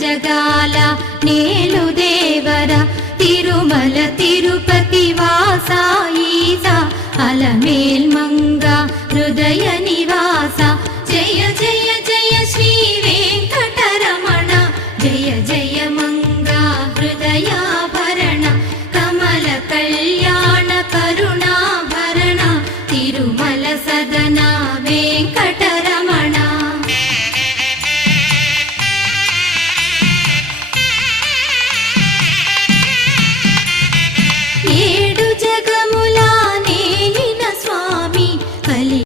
జగాల నేలు దేవర తిరుమల తిరుపతి వాసా ఈసా అలమేల్ మంగ హృదయ నివాస జయ జయ జయ శ్రీ వెంకటరమణ జయ జయ మంగ హృదయాభరణ కమల కళ్యాణ కరుణాభరణ తిరుమల సదనా